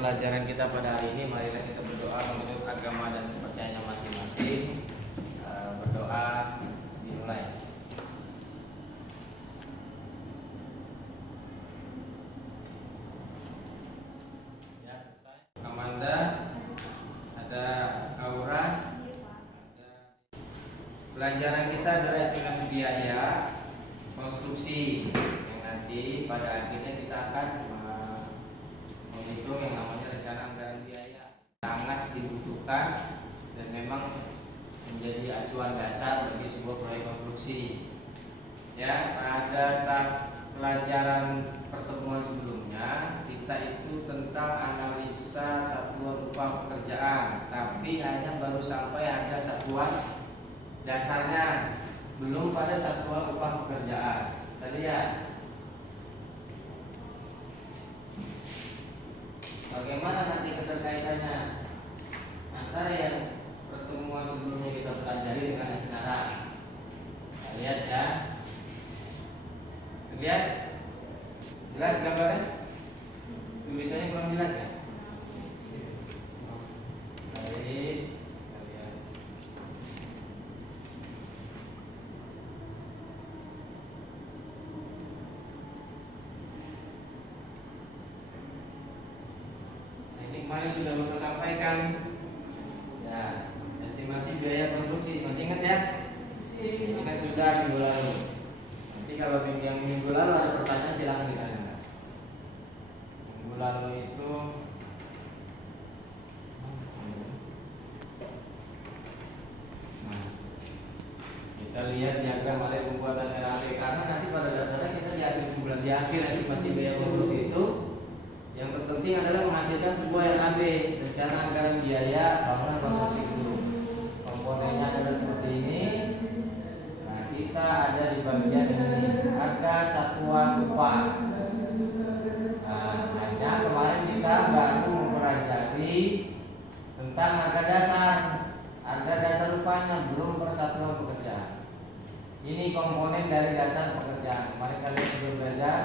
pelajaran kita pada hari ini. Marilah kita berdoa menurut agama dan kepercayaannya masing-masing. Berdoa dimulai. Ya, selesai. Amanda, ada Aura. Pelajaran kita adalah estimasi biaya konstruksi yang nanti pada akhirnya kita akan menghitung yang namanya rencana anggaran biaya. Sangat dibutuhkan dan memang menjadi acuan dasar bagi sebuah proyek konstruksi. Ya, pada pelajaran pertemuan sebelumnya kita itu tentang analisa satuan upah pekerjaan, tapi hanya baru sampai ada satuan dasarnya, belum pada satuan upah pekerjaan. Kita lihat bagaimana nanti keterkaitannya antara yang pertemuan sebelumnya kita pelajari dengan yang sekarang. Kita lihat ya. Lihat, jelas gambarnya? Tulisannya kurang jelas ya? Baik. Kemarin sudah Bapak sampaikan ya, estimasi biaya konstruksi, masih ingat ya? Ini kan sudah minggu lalu. Nanti kalau minggu lalu ada pertanyaan silakan ditanyakan. Minggu lalu itu kita lihat diagram ada pembuatan RAP, karena nanti pada dasarnya kita di akhir estimasi biaya konstruksi itu yang terpenting adalah menghasilkan sebuah RAB, rencana anggaran biaya bangunan konstruksi gedung. Komponennya adalah seperti ini. Nah, kita ada di bagian ini, harga satuan upah. Nah, hanya kemarin kita baru mempelajari tentang harga dasar upahnya, belum persatuan pekerjaan. Ini komponen dari dasar pekerjaan. Kemarin kalian sudah belajar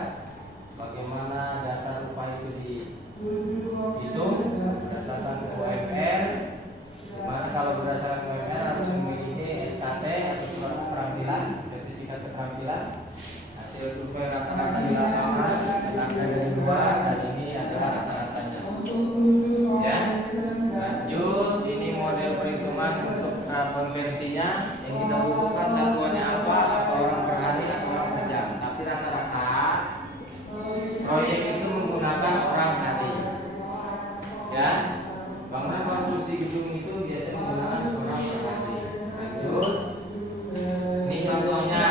bagaimana dasar upah itu dihitung berdasarkan UMR. Dimana kalau berdasarkan UMR harus memiliki SKT atau surat keterampilan, sertifikat keterampilan, hasil survei rata-rata di lapangan, tentang dari 2, dan ini adalah rata-ratanya. Ya, lanjut, ini model perhitungan untuk konversinya. Yang kita butuhkan satuannya apa, atau orang per hari atau orang per jam. Tapi rata-rata proyek itu menggunakan orang hari. Ya, bangunan konstruksi gedung itu biasanya menggunakan orang per hari. Lanjut, ini contohnya.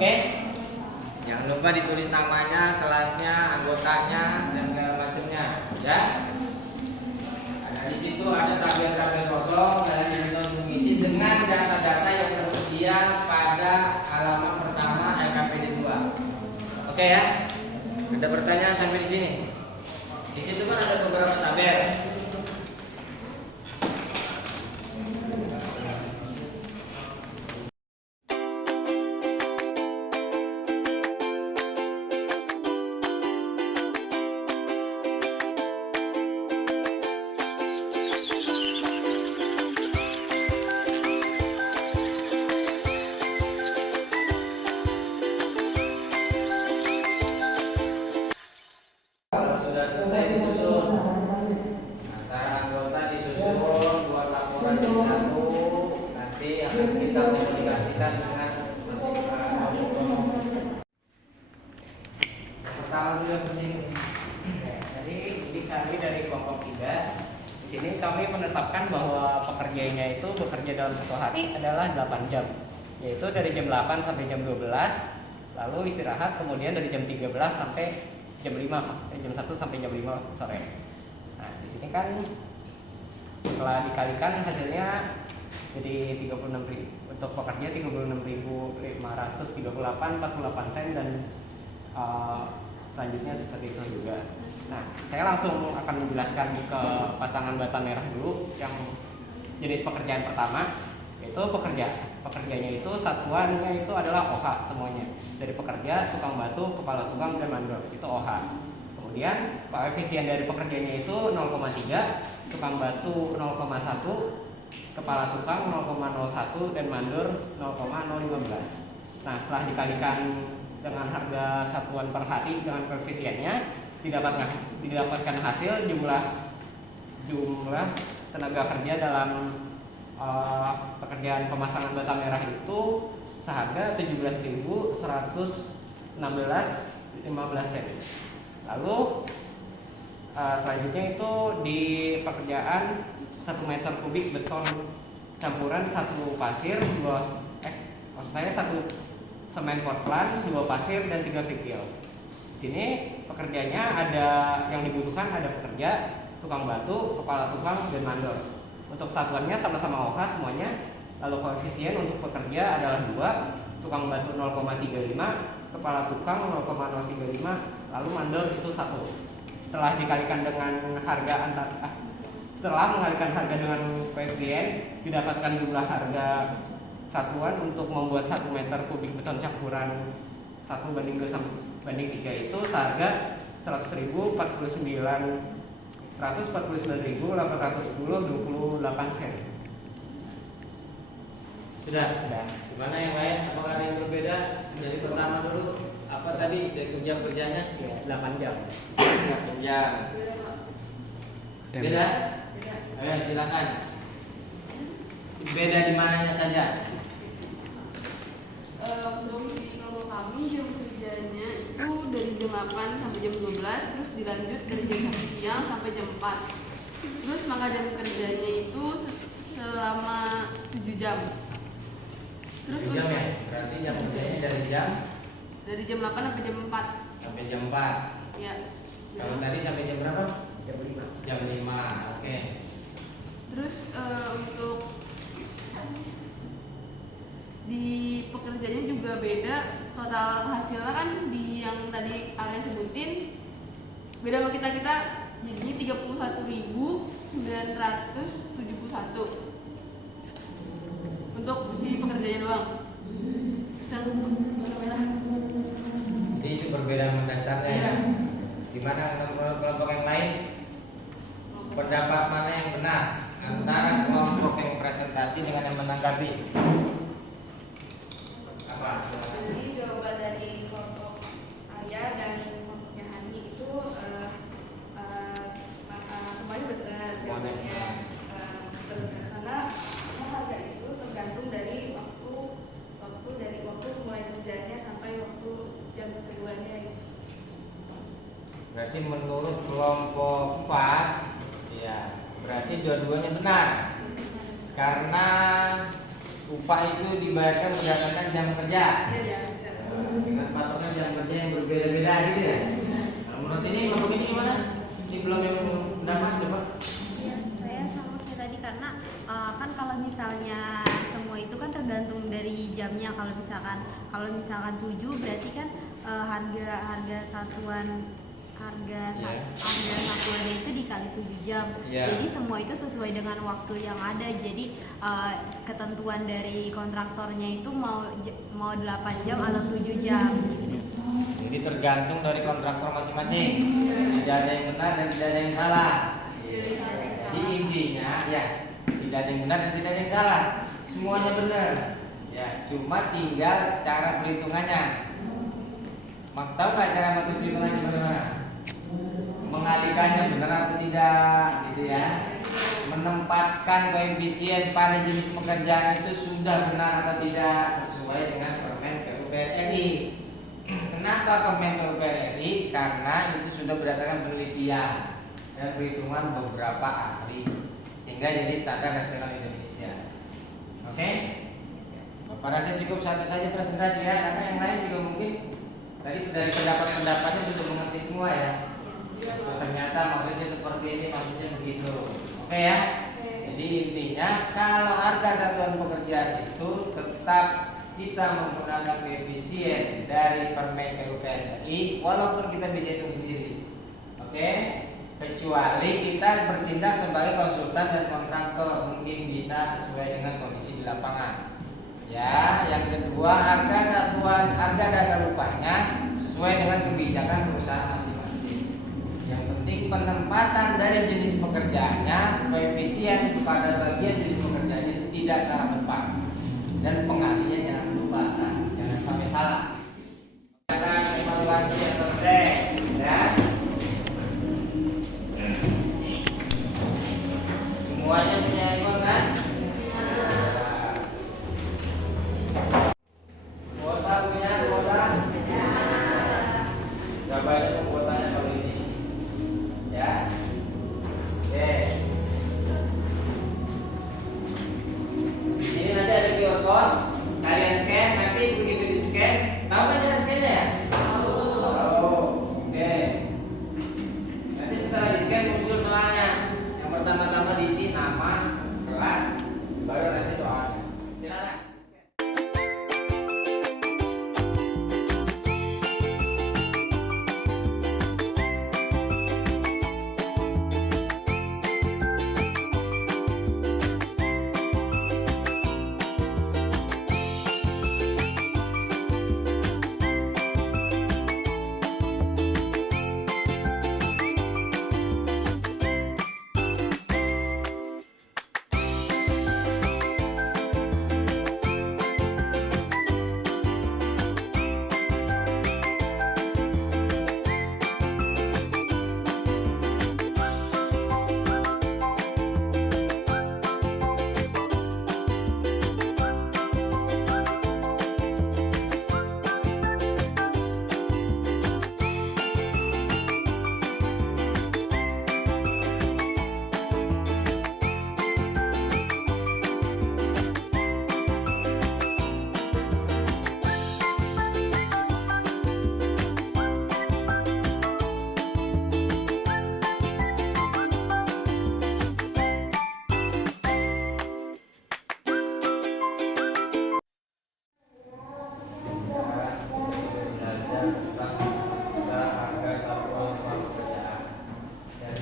Oke, jangan lupa ditulis namanya, kelasnya, anggotanya, dan segala macamnya, ya. Nah, di situ ada tabel-tabel kosong dan diminta untuk mengisi dengan data-data yang tersedia pada halaman pertama LKPD 2. Oke ya. Ada pertanyaan sampai di sini? Di situ kan ada beberapa tabel. Sudah selesai disusun, antara anggota disusun buat laporan yang satu, nanti akan kita komunikasikan dengan masing-masing. Pertama dulu yang penting kami dari kelompok 3. Di sini kami menetapkan bahwa pekerjanya itu bekerja dalam satu hari adalah 8 jam, yaitu dari jam 8 sampai jam 12, lalu istirahat kemudian dari jam 13 sampai jam 5, jam 1 sampai jam 5 sore. Nah, di sini kan setelah dikalikan hasilnya jadi 36.000 untuk pekerja 36.538,48 sen dan selanjutnya seperti itu juga. Nah, saya langsung akan menjelaskan ke pasangan bata merah dulu yang jenis pekerjaan pertama, yaitu pekerjanya itu satuannya itu adalah OH semuanya, dari pekerja, tukang batu, kepala tukang, dan mandor, itu OH. Kemudian koefisien dari pekerjanya itu 0,3, tukang batu 0,1, kepala tukang 0,01, dan mandor 0,015. Nah, setelah dikalikan dengan harga satuan per hari dengan koefisiennya, didapatkan hasil jumlah tenaga kerja dalam pekerjaan pemasangan bata merah itu seharga 17.116,15 sen. Lalu selanjutnya itu di pekerjaan 1 meter kubik beton campuran 1 pasir, 1 semen Portland, 2 pasir, dan 3 kerikil. Di sini pekerjanya ada yang dibutuhkan, ada pekerja, tukang batu, kepala tukang, dan mandor. Untuk satuannya sama-sama OH semuanya. Lalu koefisien untuk pekerja adalah 2, tukang batu 0,35, kepala tukang 0,035, lalu mandor itu 1. Setelah dikalikan dengan setelah mengalihkan harga dengan koefisien, didapatkan jumlah harga satuan untuk membuat 1 meter kubik beton campuran 1:2/3 itu seharga 149.810,28 sen. Sudah. Gimana yang lain? Apakah ada yang berbeda? Dari pertama dulu, apa tadi dari jam kerjanya? Ya, 8 jam. 8 jam. Beda? Ayo silakan. Beda di mananya saja? Untuk di kelompok kami jam kerjanya itu dari jam 8 sampai jam 12, terus dilanjut dari jam 1 siang sampai jam 4. Terus maka jam kerjanya itu selama 7 jam. Terus 7 jam ya? Berarti jam kerjanya dari jam 8 sampai jam 4. sampai jam 4. Ya. Kalau tadi sampai jam berapa? Jam 5. Jam 5. Oke. Terus untuk di pekerjaannya juga beda, total hasilnya kan di yang tadi Arya sebutin beda sama kita jadinya 31.971 untuk si pekerjaannya doang. Yang warna merah. Jadi itu berbeda mendasarnya ya. Gimana kelompok yang lain? Pendapat mana yang benar antara kelompok yang presentasi dengan yang menanggapi? Apa? Ini jawaban dari kelompok Arya dan kelompoknya Hani itu semuanya benar. Semuanya benar. Karena harga itu tergantung dari waktu mulai kerjanya sampai waktu jam keduanya. Berarti menurut kelompok 4, ya berarti dua-duanya benar. Karena upah itu dibayarkan berdasarkan jam kerja. Dengan patokan jam kerja yang berbeda-beda gitu ya. Nah, menurut ini kelompok ini gimana? Ini belum yang mendapat coba. Ya, saya sama kayak tadi karena kan kalau misalnya semua itu kan tergantung dari jamnya. Kalau misalkan 7 berarti kan harga satuan satuannya itu dikali 7 jam. Jadi semua itu sesuai dengan waktu yang ada. Jadi ketentuan dari kontraktornya itu mau 8 jam atau 7 jam. Jadi tergantung dari kontraktor masing-masing. Tidak ada yang benar dan tidak ada yang salah. Jadi intinya ya tidak ada yang benar dan tidak ada yang salah. Semuanya benar. Ya, cuma tinggal cara perhitungannya. Mas tahu nggak cara perhitungannya bagaimana? Mengalihkannya benar atau tidak, gitu ya. Menempatkan koefisien pada jenis pekerjaan itu sudah benar atau tidak sesuai dengan Permen PUPR RI. Kenapa Permen PUPR RI? Karena itu sudah berdasarkan penelitian. dan perhitungan beberapa ahli sehingga jadi standar nasional Indonesia. Oke? Bapak rasa cukup satu saja presentasi ya, karena yang lain juga mungkin tadi dari pendapat-pendapatnya sudah mengerti semua ya. Ternyata maksudnya seperti ini, maksudnya begitu. Oke ya? Jadi intinya kalau harga satuan pekerjaan itu tetap kita menggunakan koefisien dari Permen PUPR RI walaupun kita bisa hitung sendiri. Oke? Kecuali kita bertindak sebagai konsultan dan kontraktor, mungkin bisa sesuai dengan kondisi di lapangan. Ya, yang kedua harga dasar upahnya sesuai dengan kebijakan perusahaan masing-masing. Yang penting penempatan dari jenis pekerjaannya, koefisien kepada bagian jenis pekerjaannya tidak salah tempat, dan pengalinya jangan lupa, jangan sampai salah. Kita evaluasi atau tes, ya. Semuanya punya ekor kan? Kuota punya kuota? Gak banyak kuotanya kalau ini. Ya. Oke. Di sini nanti ada QR code. Kalian scan, nanti begitu di scan, tahu kan cara scan-nya ya? Tahu. Oke. Nanti setelah di scan muncul soalnya. Yang pertama-tama diisi nama, kelas, baru nanti soalnya. Silakan.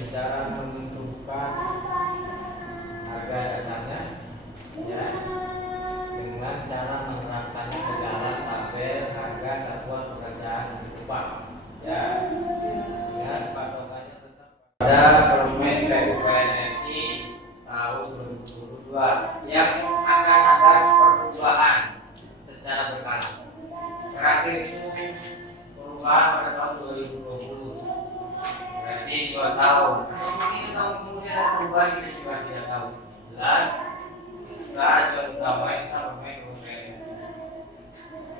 Cara menentukan harga dasarnya ya dengan cara menerapkannya ke dalam tabel harga satuan pekerjaan upah ya dengan patokannya tetap pada Permen PUPR RI tahun 2022 yang akan ada perubahan secara berkala. Terakhir itu perubahan pada tahun 2020. Berarti 2 tahun. Mungkin setahun kemudian ada perubahan, kita juga tidak tahu. Jelas, kita jual utama itu Permen PUPR.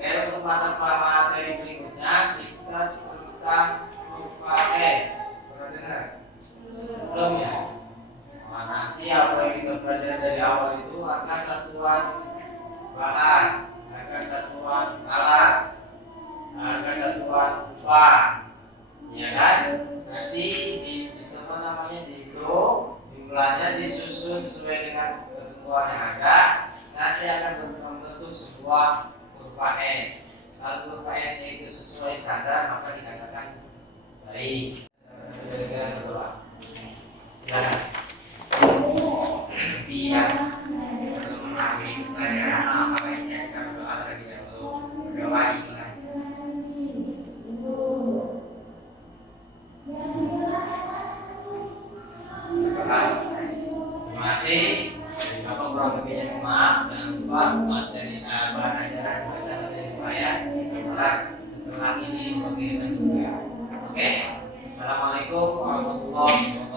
Untuk materi berikutnya kita tentang berupa S. Pernah dengar? Belum ya? Nah, nanti apa yang kita pelajari dari awal itu harga satuan bahan, harga satuan alat, harga satuan upah, ya kan? Nanti di apa namanya di grup jumlahnya disusun sesuai dengan ketentuan yang ada. Nanti akan membentuk sebuah kurva S. Kalau kurva S itu sesuai standar maka dikatakan baik. Silakan. Siap. Memahami pelajaran apa baiknya kalau doa terlebih dahulu berdoa dimulai. Terima kasih. Bapak kurang lebihnya maaf. Jangan lupa materi bahan ajaran bahasa Indonesia setelah ini mungkin juga. Oke. Assalamualaikum warahmatullahi wabarakatuh.